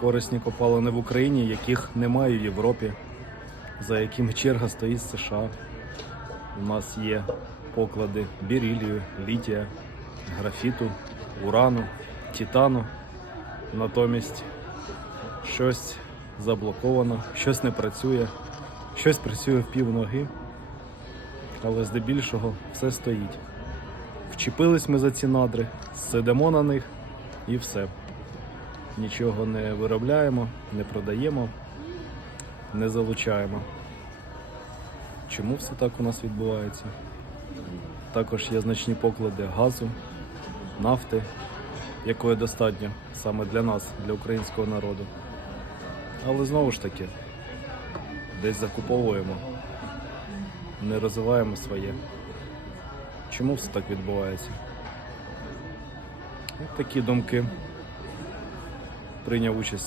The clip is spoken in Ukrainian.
корисні копалини в Україні, яких немає в Європі, за якими черга стоїть США. У нас є поклади бірілію, літія, графіту, урану, титану. Натомість щось заблоковано, щось не працює, щось працює в пів ноги, але здебільшого все стоїть. Вчепились ми за ці надри, сидимо на них і все. Нічого не виробляємо, не продаємо, не залучаємо. Чому все так у нас відбувається? Також є значні поклади газу, нафти, якої достатньо саме для нас, для українського народу. Але знову ж таки, десь закуповуємо, не розвиваємо своє. Чому все так відбувається? От такі думки. Прийняв участь